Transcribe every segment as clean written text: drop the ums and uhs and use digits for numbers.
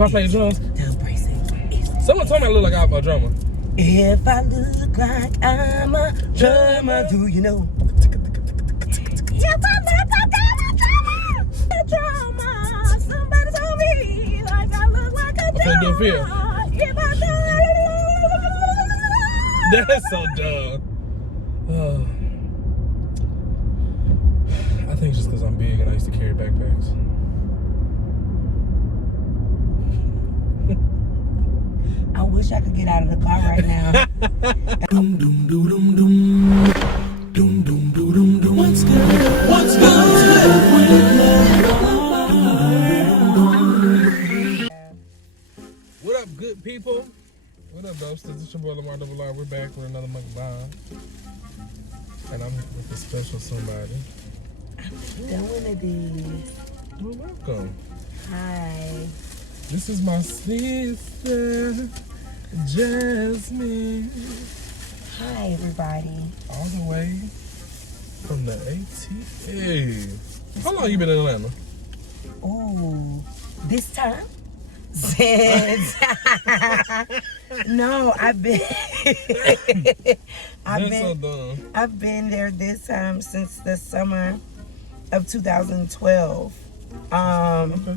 If I play drums, someone told me I look like I'm a drummer. If I look like I'm a drummer, do you know? If I look like I'm a drummer, somebody told me like I look like a drummer. I couldn't do a feel. If I do, That's so dumb. I think it's just because I'm big and I used to carry backpacks. I wish I could get out of the car right now. Doom doom doom doom doom. Doom doom doom doom doom. What's good? What's good? What up, good people? What up, Dubsters? It's your boy Lamar Double R. We're back with another Mukbang. And I'm with a special somebody. Done one of these. Well, welcome. Hi. This is my sister, Jasmine. Hi, everybody. All the way from the ATA. How long you been in Atlanta? Ooh, this time? Since no, I've been So dumb. I've been there this time since the summer of 2012. Okay.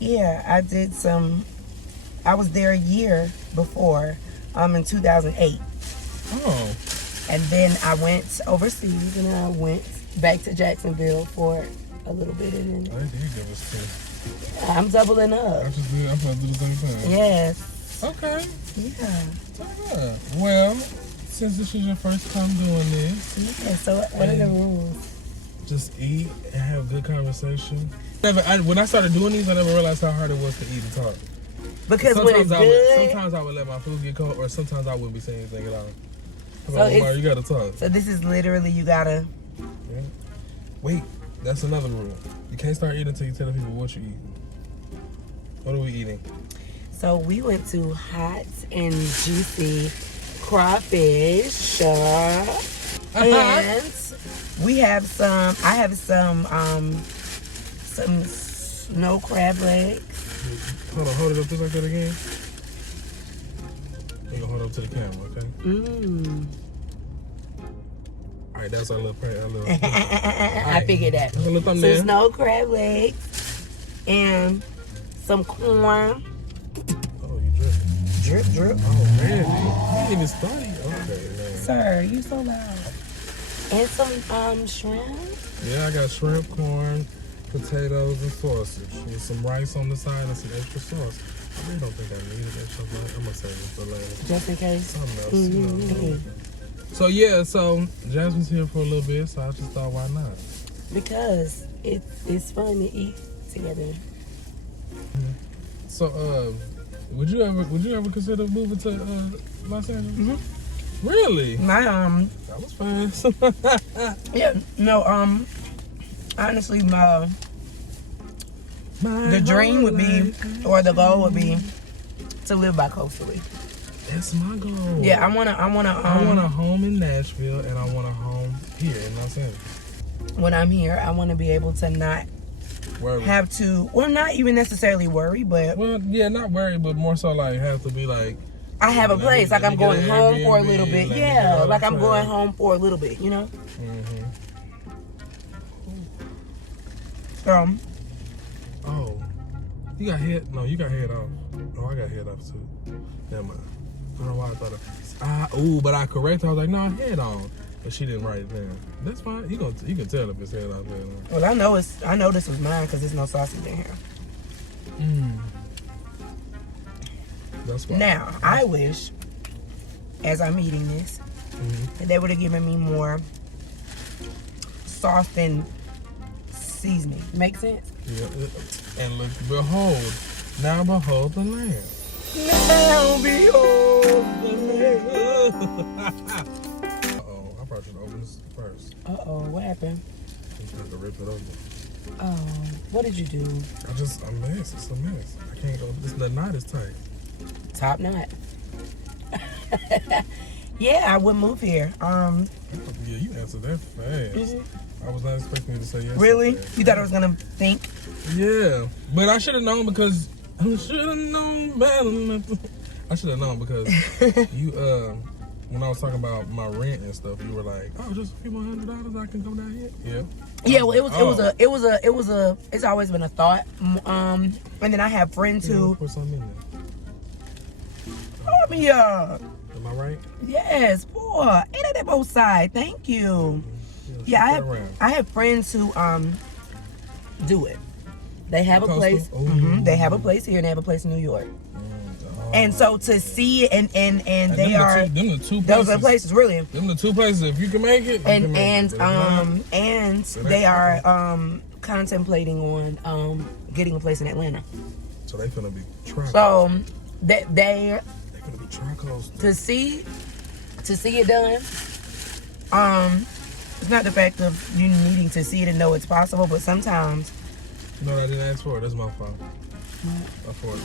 Yeah, I was there a year before, in 2008. Oh. And then I went overseas and I went back to Jacksonville for a little bit and then I did give us two. I'm doubling up. I'm supposed to do the same thing. Yes. Okay. Yeah. Well, since this is your first time doing this, Yeah, so what are the rules? just eat and have good conversation. When I started doing these, I never realized how hard it was to eat and talk. Because when it's good, sometimes I would let my food get cold, or sometimes I wouldn't be saying anything at all. So you gotta talk. So this is literally you gotta. Yeah. Wait, that's another rule. You can't start eating until you tell people what you eat. What are we eating? So we went to Hot and Juicy Crawfish, and we have some. I have some snow crab legs. Hold on, hold it up just like that again. You gonna hold it up to the camera, okay? All right, that's our little prank. I figured that. That's a little Some thumbnail. snow crab legs and some corn. Oh, you dripping. Drip, drip. Oh, man. You didn't even start it. Okay, man. Sir, you so loud. And some shrimp. Yeah, I got shrimp, corn, potatoes, and sausage. With some rice on the side and some extra sauce. I really don't think I needed extra rice. I'm going to save it for later. Just in case. Something else, you know. So, yeah, so Jasmine's here for a little bit, so I just thought, why not? Because it's fun to eat together. So, would you ever consider moving to Los Angeles? Really? My That was fast. yeah, no, honestly, the dream would be, or the goal would be, to live bi-coastally. That's my goal. Yeah, I wanna. I want a home in Nashville and I want a home here in Los Angeles. When I'm here, I want to be able to not Worry. have to, or not even necessarily worry, but Well, yeah, not worry, but more so like have to be like. I have a place. Like I'm going home for a little bit. Let me Yeah, get like I'm outside. going home for a little bit. You know. Oh, you got head? No, you got head off. Oh, I got head off too. Never mind. I don't know why I thought but I corrected. I was like, no, head on. But she didn't write it down. That's fine. You can tell if it's head off. Well, I know this was mine because there's no sausage in here. That's fine. Now, I wish, as I'm eating this, that they would have given me more sauce and seasoning. Make sense? Yeah, and look, now behold the lamb. Now behold the lamb. Uh-oh, I probably should open this first. Uh-oh, what happened? I'm trying to rip it open. Oh, what did you do? A mess. It's a mess. I can't go. The knot is tight. Top knot. Yeah, I would move here. Yeah, you answered that fast. I was not expecting you to say yes. Really? You thought I was gonna think? Yeah, but I should have known because I should have known better. I should have known because you when I was talking about my rent and stuff, you were like, "Oh, just a few more $100, I can come down here." Yeah. Yeah, well, it's always been a thought. And then I have friends who. Put something in there. Oh, yeah. Am I right? Yes, boy. Ain't that both sides? Thank you. Yeah, I have friends who do it. They have a place. They have a place here and they have a place in New York. And so to see it and they are those are places really. Them the two places if you can make it. And they are contemplating on getting a place in Atlanta. So they finna be trying. So they finna be trying to see it done. It's not the fact of you needing to see it and know it's possible, but sometimes. No, I didn't ask for it. That's my fault. I for it.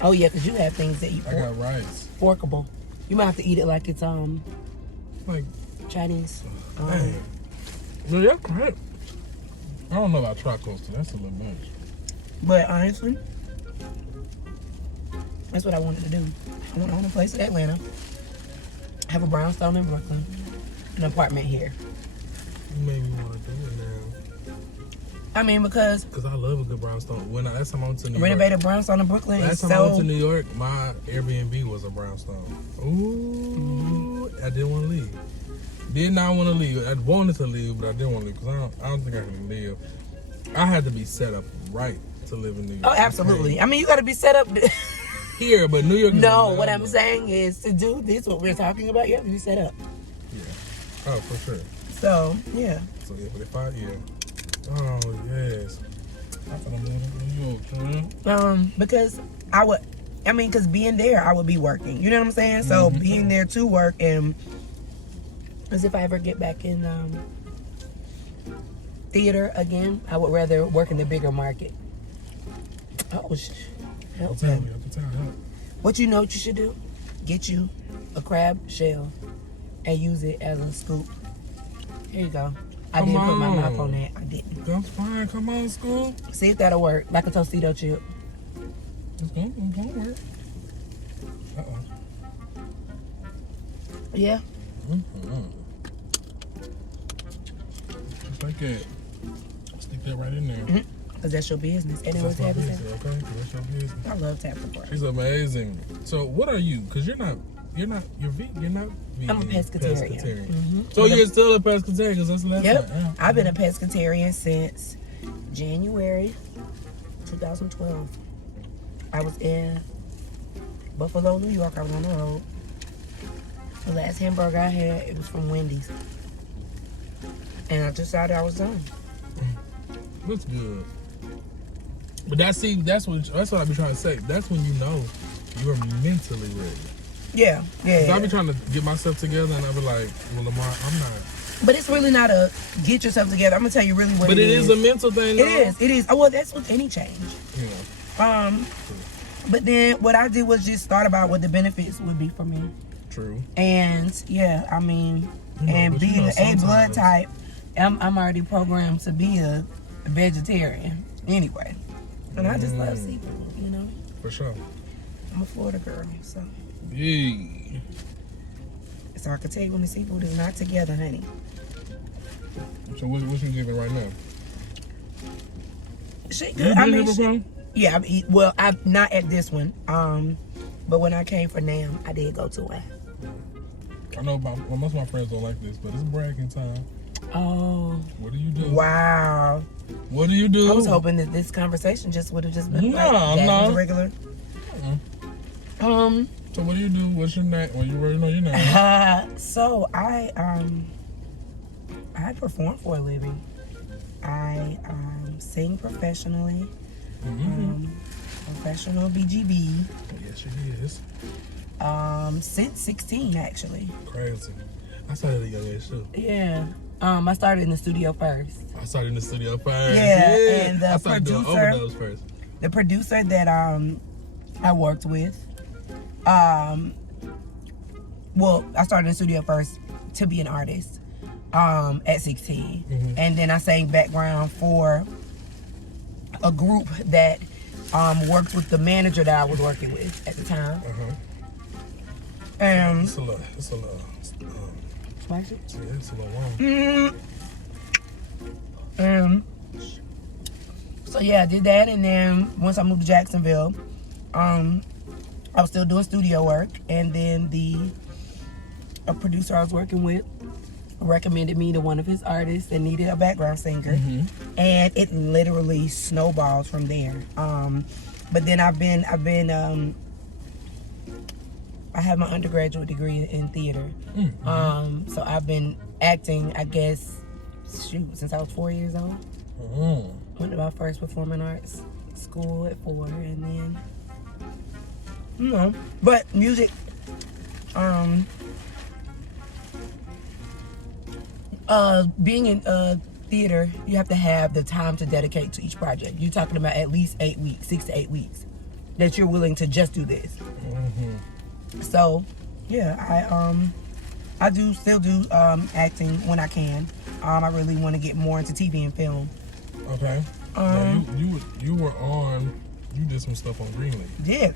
Oh yeah, because you have things that eat. I got rice. Forkable. You might have to eat it like it's like Chinese. Dang. No, yeah, correct. I don't know about Tri-Coastal. That's a little much. But honestly, that's what I wanted to do. I want to own a place in Atlanta. Have a brownstone in Brooklyn. An apartment here. You made me want to do it now. I mean, because I love a good brownstone. When last time I went to New renovated York, brownstone in Brooklyn. Last time I went to New York, my Airbnb was a brownstone. Ooh, I didn't want to leave. Did not want to leave. I wanted to leave, but I didn't want to leave because I don't think I can live. I had to be set up right to live in New York. Oh, absolutely. I mean, you got to be set up here, but New York. No, what I'm saying is to do this, what we're talking about, you have to be set up. Yeah. Oh, for sure. So, yeah. So, yeah, but if oh, yes. I thought I lived in New York, because because being there, I would be working. You know what I'm saying? So, being there to work and as if I ever get back in theater again, I would rather work in the bigger market. Oh, help them. What you know what you should do? Get you a crab shell and use it as a scoop. Here you go. I didn't put my mouth on that. I didn't. That's fine. Come on, school. See if that'll work. Like a Tostito chip. It's gonna work. Yeah. Just like that. Stick that right in there. Because that's your business. And that's my business, okay? That's your business. I love tap support. She's amazing. So what are you? Because you're not vegan. I'm a pescatarian. So you're still a pescatarian because that's the last Yep. time. I've been a pescatarian since January 2012. I was in Buffalo, New York. I was on the road. The last hamburger I had, it was from Wendy's. And I decided I was done. Looks good. But that's what I be trying to say. That's when you know you're mentally ready. Yeah. I be trying to get myself together, and I be like, well, Lamar, I'm not. But it's really not a get yourself together. I'm gonna tell you really what it is. But it is a mental thing. Though. It is. Oh, well, that's with any change. Yeah. But then what I did was just thought about what the benefits would be for me. True. And yeah, I mean, and being an A blood type, I'm already programmed to be a vegetarian anyway. And I just love seafood, you know. For sure. I'm a Florida girl, so. Yeah. So I can tell you when the seafood is not together, honey. So what you giving right now? She good. I mean, yeah. I'm not at this one. But when I came for NAM, I did go to one. I know most of my friends don't like this, but it's bragging time. Oh. What do you do? Wow. What do you do? I was hoping that this conversation would have just been regular. So what do you do? What's your name? Well, you already know your name. So I perform for a living. I sing professionally. Professional BGB. Yes, she is. Since 16 actually. Crazy. I started at a young age too. Yeah. I started in the studio first. Yeah, and the producer that I worked with, well, I started in the studio first to be an artist at 16. And then I sang background for a group that worked with the manager that I was working with at the time. And It's a little spicy. yeah, it's a little long. So yeah, I did that, and then once I moved to Jacksonville, I was still doing studio work, and then a producer I was working with recommended me to one of his artists that needed a background singer, and it literally snowballed from there. But then I have my undergraduate degree in theater, so I've been acting, I guess, since I was 4 years old. Went to my first performing arts school at 4, and then, but music, being in theater, you have to have the time to dedicate to each project. You're talking about at least 8 weeks, 6 to 8 weeks, that you're willing to just do this. So, yeah, I still do acting when I can. I really want to get more into TV and film. Okay. You did some stuff on Greenleaf. Yeah.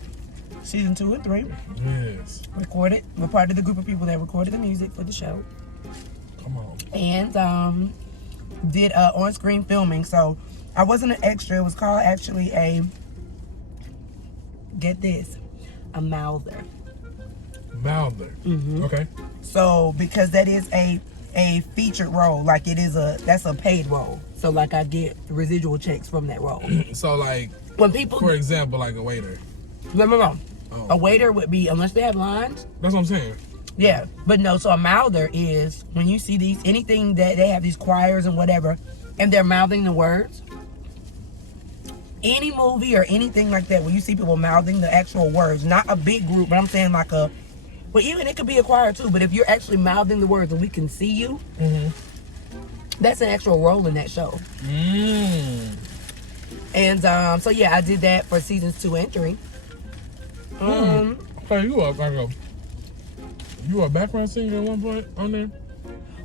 Season 2 and 3. Yes. Recorded. We're part of the group of people that recorded the music for the show. Come on. And did on-screen filming. So I wasn't an extra. It was called actually get this, a mouther. Mouther. Okay. So because that is a featured role, like that's a paid role. So like I get residual checks from that role. So like When people, for example, like a waiter. No. A waiter would be, unless they have lines. That's what I'm saying. Yeah, but no. So a mouther is when you see anything that they have these choirs and whatever, and they're mouthing the words. Any movie or anything like that, when you see people mouthing the actual words, not a big group, but I'm saying like well, even it could be a choir too. But if you're actually mouthing the words and we can see you, that's an actual role in that show. And so yeah, I did that for seasons 2 and 3. Okay, you were a background singer at one point on there?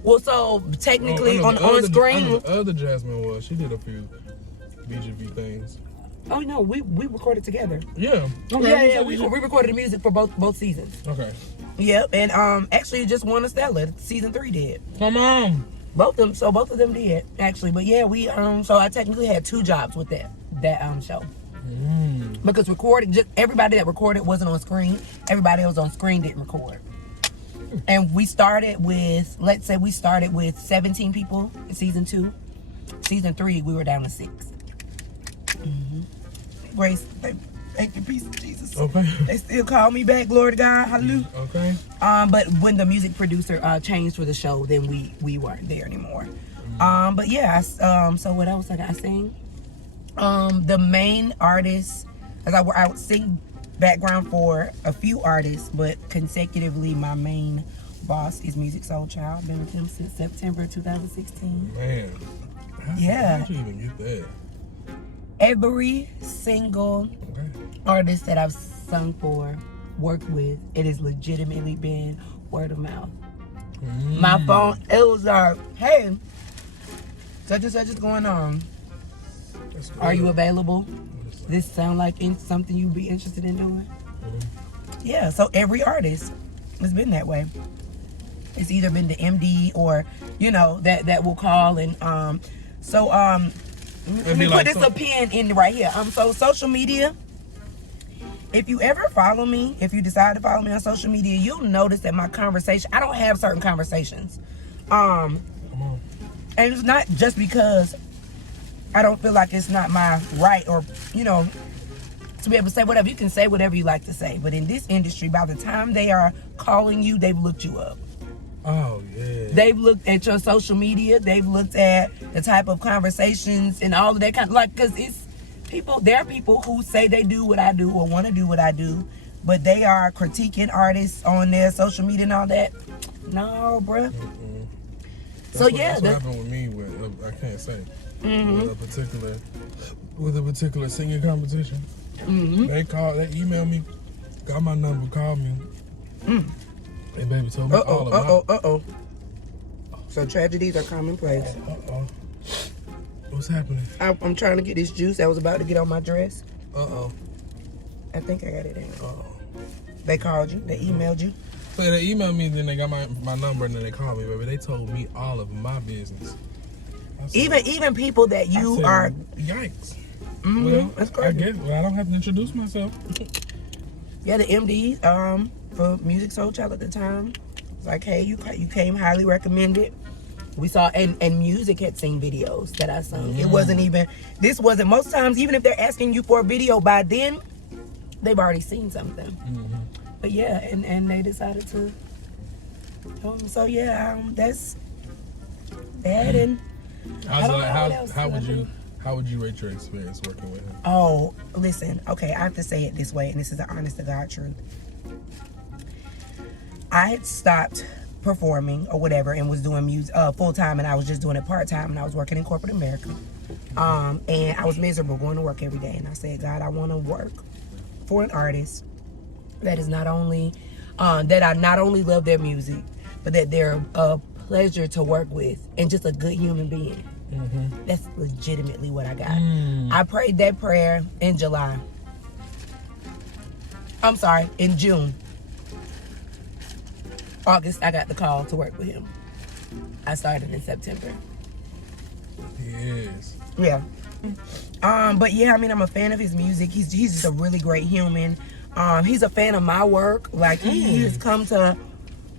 Well, so technically on screen. The other Jasmine she did a few BGV things. Oh no, we recorded together. Yeah. Okay. Yeah. We recorded the music for both seasons. Okay. Yep, and actually just won a Stella. Season 3 did. Come on. Both of them did actually, but yeah, we so I technically had 2 jobs with that show. Because recording, just everybody that recorded wasn't on screen. Everybody else on screen didn't record. And we started with, let's say we started with 17 people in season 2. Season 3, we were down to 6. Grace, thank you, peace of Jesus. Okay. They still call me back, glory to God, hallelujah. Okay. But when the music producer changed for the show, then we weren't there anymore. But yeah, so what else did I sing? The main artist, as I would sing background for a few artists, but consecutively my main boss is Music Soul Child. Been with him since September 2016. Man. Yeah. How'd you even get that? Every single artist that I've sung for, worked with, it has legitimately been word of mouth. My phone, it was hey, such and such is going on. Are you available? This sound like something you'd be interested in doing? Yeah, so every artist has been that way. It's either been the MD or, that will call and let me put a pin in right here. So social media, if you ever follow me, if you decide to follow me on social media, you'll notice that my conversation, I don't have certain conversations. And it's not just because I don't feel like it's not my right or, to be able to say whatever. You can say whatever you like to say. But in this industry, by the time they are calling you, they've looked you up. Oh, yeah. They've looked at your social media. They've looked at the type of conversations and all of that kind of, because there are people who say they do what I do or want to do what I do, but they are critiquing artists on their social media and all that. No, bruh. That's what happened with me with, I can't say, with a particular singing competition. They emailed me, got my number, called me. And baby told me all about it. So tragedies are commonplace. What's happening? I'm trying to get this juice that was about to get on my dress. Uh-oh. I think I got it in. Uh-oh. They called you? They emailed you? So they emailed me, then they got my number, and then they called me, baby. They told me all of my business. Even people that you are... Yikes. Well, that's crazy. I guess, I don't have to introduce myself. Yeah, the MD for Music Soul Child at the time. It's like, hey, you came highly recommended. We saw, and Music had seen videos that I sung. It wasn't even, this wasn't, most times, even if they're asking you for a video, by then, they've already seen something. But yeah, and they decided to, so yeah, that's that. And how would you rate your experience working with him? Oh, listen, okay, I have to say it this way, and this is the honest to God truth. I had stopped performing or whatever and was doing music full-time, and I was just doing it part-time, and I was working in corporate America. And I was miserable going to work every day, and I said, God, I want to work for an artist that is not only that I not only love their music, but that they're a pleasure to work with and just a good human being. That's legitimately what I got. I prayed that prayer in July. I'm sorry, in June. August, I got the call to work with him. I started in September. Yes. Yeah. But yeah, I mean, I'm a fan of his music. He's just a really great human. He's a fan of my work. Like, he has come to,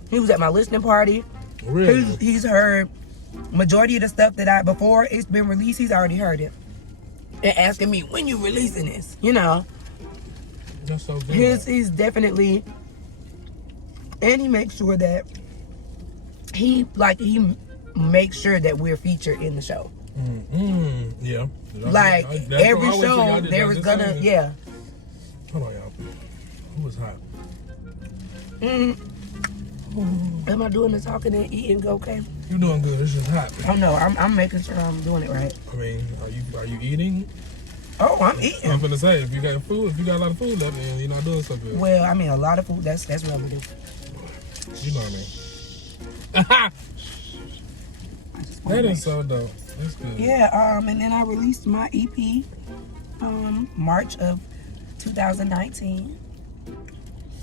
he was at my listening party. Really? He's heard majority of the stuff that before it's been released, he's already heard it. And asking me, when you releasing this? You know. That's so good. He's definitely, and he makes sure that he makes sure that we're featured in the show. Yeah. Like every show, there is gonna, yeah. Hold on, y'all. Who was hot? Am I doing the talking and eating okay? You doing good. It's just hot. Oh no, I'm making sure I'm doing it right. I mean, are you eating? Oh, I'm eating. I'm gonna say, if you got a lot of food left, then you're not doing so good. Well, I mean, a lot of food. That's relative. You know what I mean. That is so dope. That's good. Yeah. And then I released my EP, March of 2019.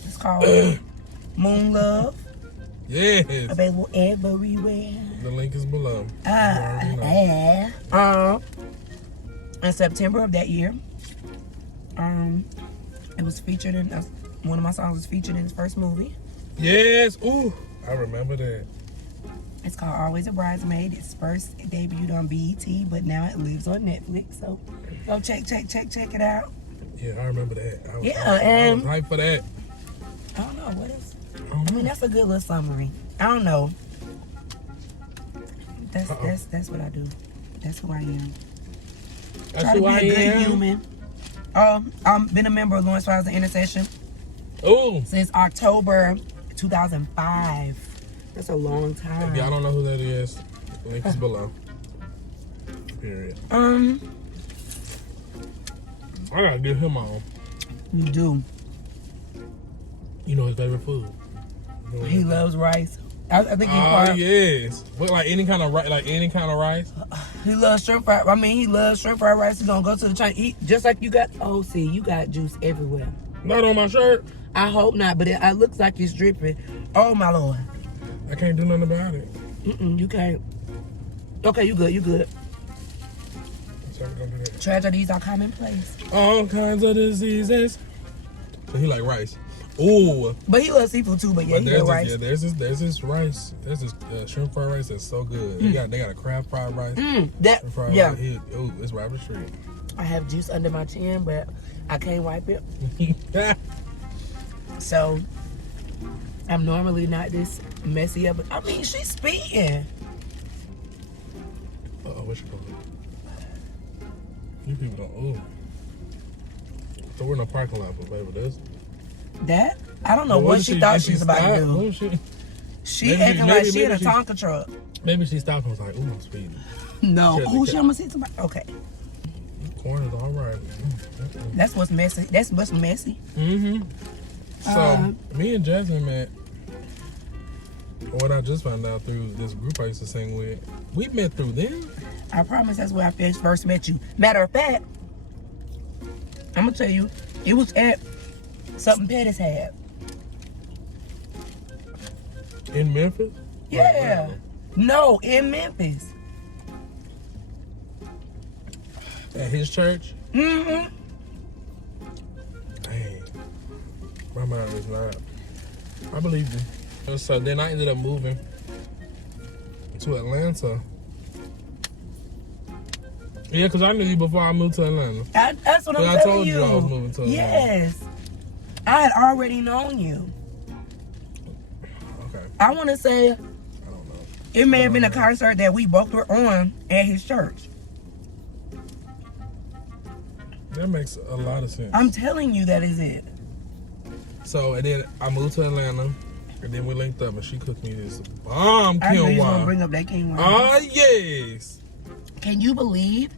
It's called Moon Love. Yes. Available everywhere. The link is below. In September of that year, it was featured in one of my songs was featured in his first movie. Yes. Ooh, I remember that. It's called Always a Bridesmaid. It's first debuted on BET, but now it lives on Netflix. So go check it out. Yeah, I remember that. I was hyped for that. I don't know what is. I mean, that's a good little summary. I don't know. That's what I do. That's who I am. That's Try who to be I a good am. human. I've been a member of Lawrence Files and Intercession Ooh. since October 2005. That's a long time. If y'all don't know who that is, the link is below. Period. I gotta get him on. You do. You know his favorite food. He loves rice. I think he yes. But like any kind of rice. He loves shrimp fried. I mean, he loves shrimp fried rice. He's gonna go to the Chinese eat just like you got. Oh, see, you got juice everywhere. Not on my shirt. I hope not, but it looks like it's dripping. Oh my Lord. I can't do nothing about it. You can't. Okay, you good. So we're gonna do that. Tragedies are commonplace. All kinds of diseases. So he like rice. Ooh. But he loves seafood too. But yeah, he loves rice. Yeah, there's this rice. There's this shrimp fried rice that's so good. They got a crab fried rice. Rice. It's right up the street. I have juice under my chin, but I can't wipe it. So I'm normally not this messy up. I mean, she's speaking. What you call it? You people don't. Ooh. So we're in a parking lot, but baby, this. That? I don't know what she thought she was about to do. She acting like she in a Tonka truck. Maybe she stopped and was like, ooh, I'm speeding. No. Ooh, she almost hit somebody. Okay. Corn is all right. That's what's messy. That's what's messy. So, me and Jasmine met, what I just found out through this group I used to sing with. We met through them. I promise that's where I first met you. Matter of fact, I'm gonna tell you, it was at something Pettis had. In Memphis? Yeah. No, in Memphis. At his church? Mm-hmm. Dang. My mind is not. I believe you. So then I ended up moving to Atlanta. Yeah, because I knew you before I moved to Atlanta. That's what I'm I telling told you. you I was moving to Atlanta. Yes. I had already known you. Okay. I want to say I don't know. it may have been a concert that we both were on at his church. That makes a lot of sense. I'm telling you that is it. So, and then I moved to Atlanta, and then we linked up, and she cooked me this bomb I knew you was gonna quinoa. bring up that quinoa. Oh, yes. Can you believe?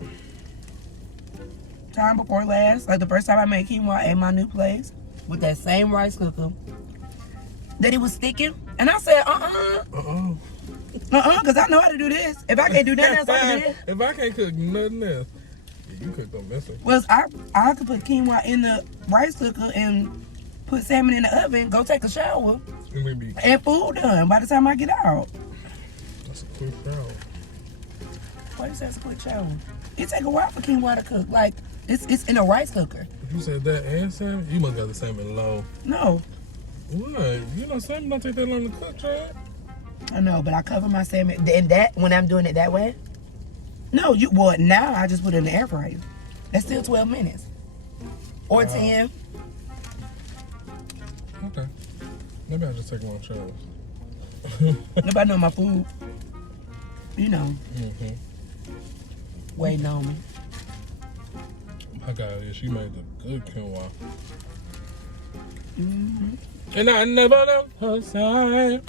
Time before last, like the first time I made quinoa at my new place with that same rice cooker, that it was sticking, and I said, because I know how to do this. If I can't do nothing else, I can do this. If I can't cook nothing else, you cook them messing. Was I could put quinoa in the rice cooker and put salmon in the oven, go take a shower, and food done by the time I get out. That's a quick shower. Why you say it's a quick shower? It take a while for quinoa to cook. Like, it's in a rice cooker. If you said that and salmon, you must got the salmon low. No. What? You know salmon don't take that long to cook, Chad. I know, but I cover my salmon. And that, when I'm doing it that way, no, now I just put it in the air fryer. That's still 12 minutes. Or 10. Okay. Maybe I'll just take one shower. Nobody know my food. You know, waiting on me. My God, yeah, she made the good quinoa. Mm-hmm. And I never left her side.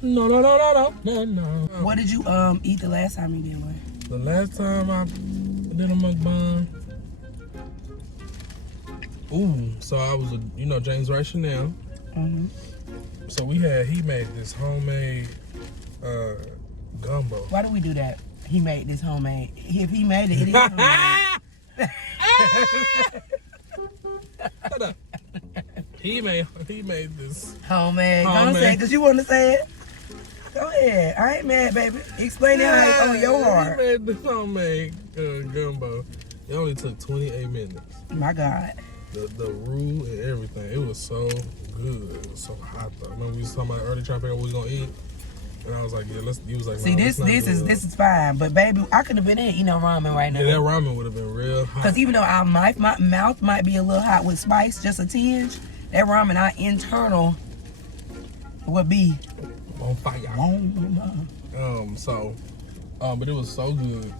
No. What did you eat the last time you did one? The last time I did a mukbang. Ooh, so I was James Rationale. Mm-hmm. So he made this homemade gumbo. Why do we do that? He made this homemade. If he made it, it is homemade. Shut up. He made this Homemade. Go on, say it, because you want to say it. Go ahead. I ain't mad, baby. Explain it how on your heart. He made the homemade gumbo. It only took 28 minutes. My God. The roux and everything. It was so good. It was so hot though. Remember we was talking about early trying to figure out what we was gonna eat? And I was like, yeah, he was like, see, this is fine. But baby, I could have been eating ramen right now. Yeah, that ramen would have been real hot. Because even though my mouth might be a little hot with spice, just a tinge, that ramen, our internal would be on fire. But it was so good.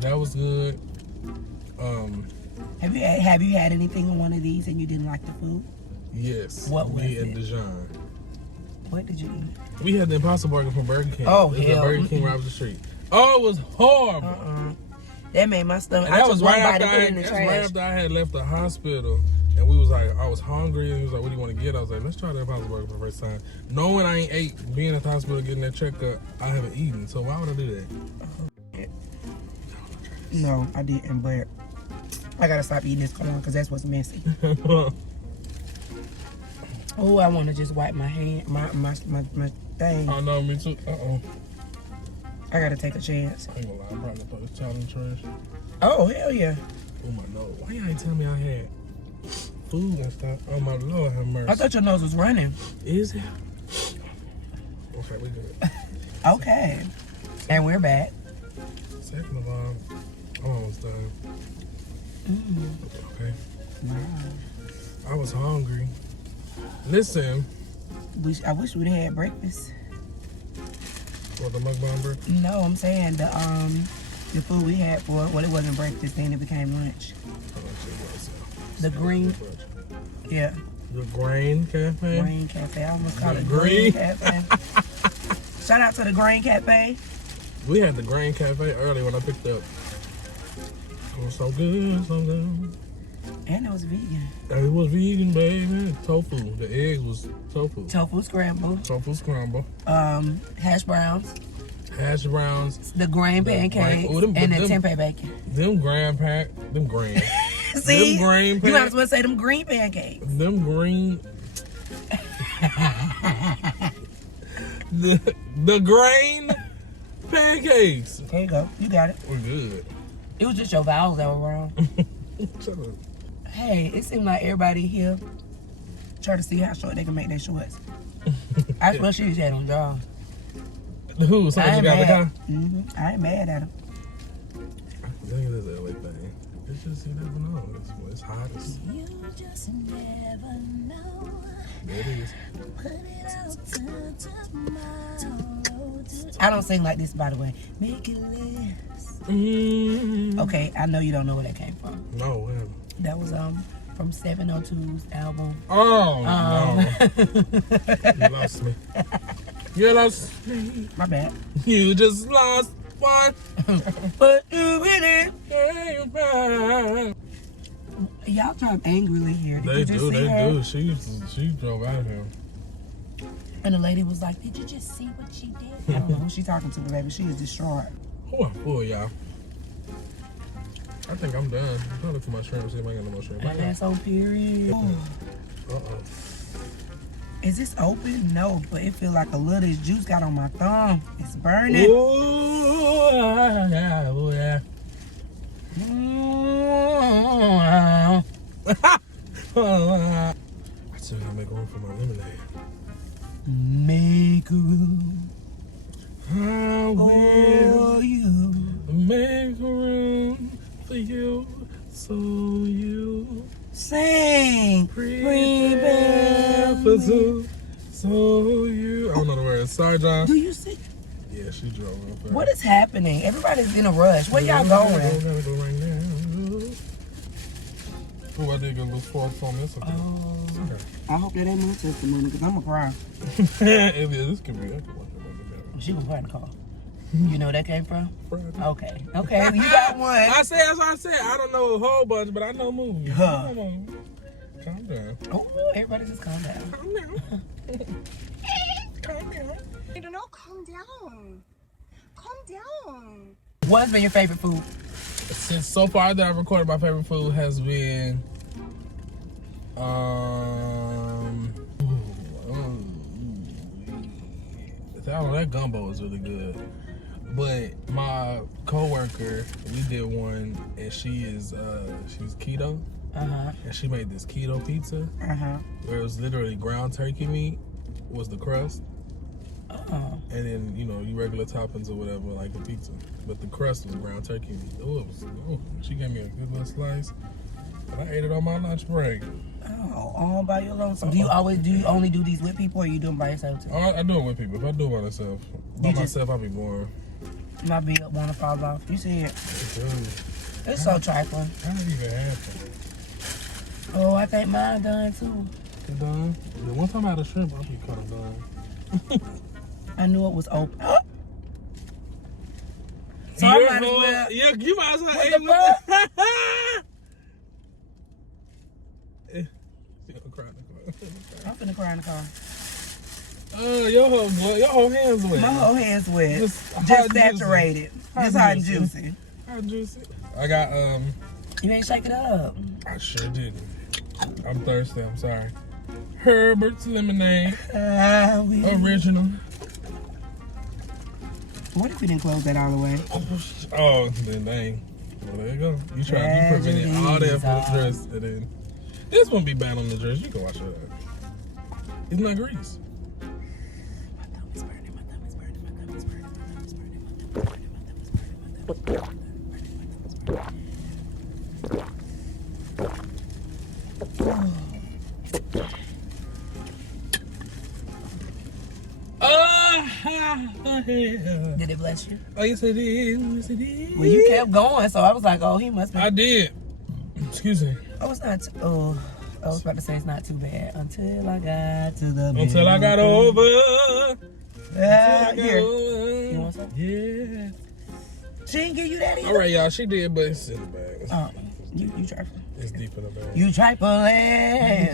That was good. Have you had anything on one of these and you didn't like the food? Yes. What was me it? and Dijon. What did you eat? We had the Impossible Burger from Burger King. Oh, it was hell. at Burger King right up the street. Oh, it was horrible. That made my stomach. And I that took was one right bite after and put it in the trash. right after I had left the hospital. And we was like, I was hungry. And he was like, what do you want to get? I was like, let's try the Impossible Burger for the first time. Knowing I ain't ate, being at the hospital, getting that checkup, I haven't eaten. So why would I do that? No, I didn't, but I gotta stop eating this corn because that's what's messy. Oh, I want to just wipe my hand, my thing. Oh, no, me too. I gotta take a chance. I ain't gonna lie, I'm probably gonna throw this child in the trash. Oh, hell yeah. Oh, my nose. Why y'all ain't tell me I had food and stuff? Oh, my Lord, have mercy. I thought your nose was running. Is it? Okay, we good. Okay. And we're back. Second of all, I'm almost done. Okay. Wow. I was hungry. Listen. I wish we'd had breakfast. What, the mukbang breakfast? No, I'm saying the food we had for, well, it wasn't breakfast, then it became lunch. The green, yeah. The Grain Cafe? Grain Cafe. I almost called The it Green? Green Cafe. Shout out to the Grain Cafe. We had the Grain Cafe early when I picked up. It was so good, so good. And it was vegan. And it was vegan, baby. Tofu. The eggs was tofu. Tofu scramble. Tofu scramble. Hash browns. Hash browns. The grain pancakes. And the tempeh bacon. Them grand pack. Them grand. See, them green you might as well say them green pancakes. Them green. the grain pancakes. There you go. You got it. We're good. It was just your vowels that were wrong. Shut up. Hey, it seemed like everybody here try to see how short they can make their shorts. I swear she just had them jaws. Who? Somebody got the car? I ain't mad at him. I think it is an LA thing. It's just, you never know. It's hot. You just never know. It is. Put it out till tomorrow. I don't sing like this, by the way. Make it less. Mm. Okay, I know you don't know where that came from. No, man. That was from 702's album. Oh, no. You lost me. You lost me. My bad. You just lost one. But you really, Came back. y'all talk angrily here. Did They you just do, see they her? do. She drove out here. And the lady was like, "Did you just see what she did?" I don't know who she talking to, baby. She is distraught. Oh, I'm full, y'all. I think I'm done. I'm trying to look for my shrimp. See if I got no more shrimp. And that's on period. Uh-oh. Is this open? No, but it feel like a little this juice got on my thumb. It's burning. Ooh, yeah, ooh, yeah. I still gotta make room for my lemonade. Make room I will for you. make room for you, so you Sing. prepare for two, so you. I don't know the words. Sorry, John. Do you see? Yeah, she drove real fast. What is happening? Everybody's in a rush. Where y'all I going? gotta go right now. Oh, I did get a little false on this. Okay. I hope that ain't my testimony because I'm going to cry. It is. This can be. I can watch it better. She was crying the car. You know where that came from? Friday. Okay. Okay, you got one. That's what I said. I don't know a whole bunch, but I know movies. Huh. Come on. Calm down. Oh, everybody just calm down. Calm down. Calm down. I don't know. Calm down. Calm down. What's been your favorite food? Since so far that I've recorded, my favorite food has been that gumbo is really good. But my coworker, we did one, and she's keto, Uh-huh. and she made this keto pizza Uh-huh. where it was literally ground turkey meat was the crust, Oh. and then you regular toppings or whatever like a pizza, but the crust was ground turkey meat. She gave me a good little slice, and I ate it on my lunch break. Oh, all by your lonesome. Do you only do these with people or you do them by yourself too? I do it with people. If I do it by myself, I'll be boring. My bill wanna fall off. You see it? Dude, It's so trifling. I don't even have to. Oh, I think mine done too. You done? The one time I had a shrimp, I'll be kind of done. I knew it was open. So I might as well. Yeah, you might as well What eat the it. I'm finna cry in the car. Your whole hands wet. My whole hand's wet. Just hot Just and saturated. Just hot and juicy. Hot and juicy. I got You ain't shake it up. I sure didn't. I'm thirsty. I'm sorry. Herbert's lemonade, original. What if we didn't close that all the way? Oh, then dang. Well, there you go. You prevented all that for the dress, and then this won't be bad on the dress. You can wash it up. It's not grease. My thumb is burning. My thumb is burning. My thumb is burning. My thumb is burning. My thumb is burning. My thumb is burning. My thumb is burning. My thumb is burning. Did it bless you? Oh, yes, it did. Yes, it did. Well, you kept going, so I was like, oh, he must be. I did. Excuse me. Oh, it's not. I was about to say it's not too bad until I got to the. Until I got over. Here. You want some? Yeah. She didn't give you that either. All right, y'all. She did, but it's in the bag. You trifling. It's deep in the bag. You trifling.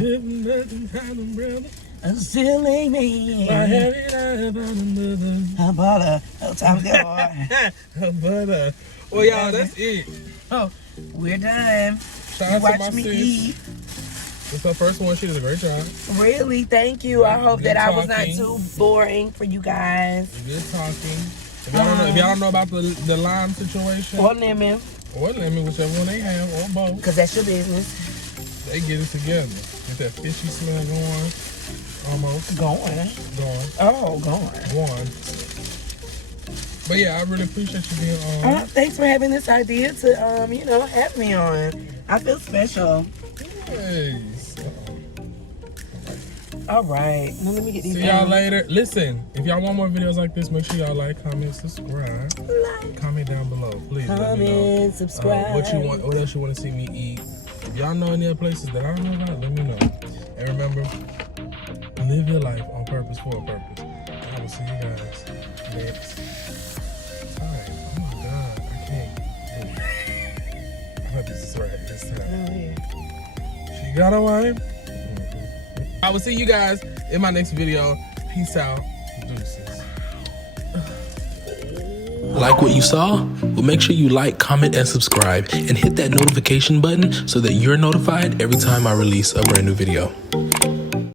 Silly me. I had it out on another. But time to go. But well, y'all, that's it. Oh, we're done. Shout You out to watch my me sis. eat. It's her first one. She did a great job. Really, thank you. I hope Good that I was not talking. too boring for you guys. Good talking. If y'all don't know about the lime situation, Or lemon, or lemon, whichever one they have, or both, because that's your business. they get it together. Get that fishy smell going. Almost. Going. Going. Going. But yeah, I really appreciate you being on. Thanks for having this idea to, have me on. I feel special. Hey. All right. Now let me get these. See y'all later. Listen, if y'all want more videos like this, make sure y'all like, comment, subscribe. Comment down below, please. Let me know, Comment, subscribe. what else you want to see me eat. If y'all know any other places that I don't know about, let me know. And remember, live your life on purpose for a purpose. I will see you guys next time. Oh my God, I can't. I hope this is right this time. Oh, yeah. She got a wife. I will see you guys in my next video. Peace out. Deuces. Like what you saw? Well, make sure you like, comment, and subscribe, and hit that notification button so that you're notified every time I release a brand new video.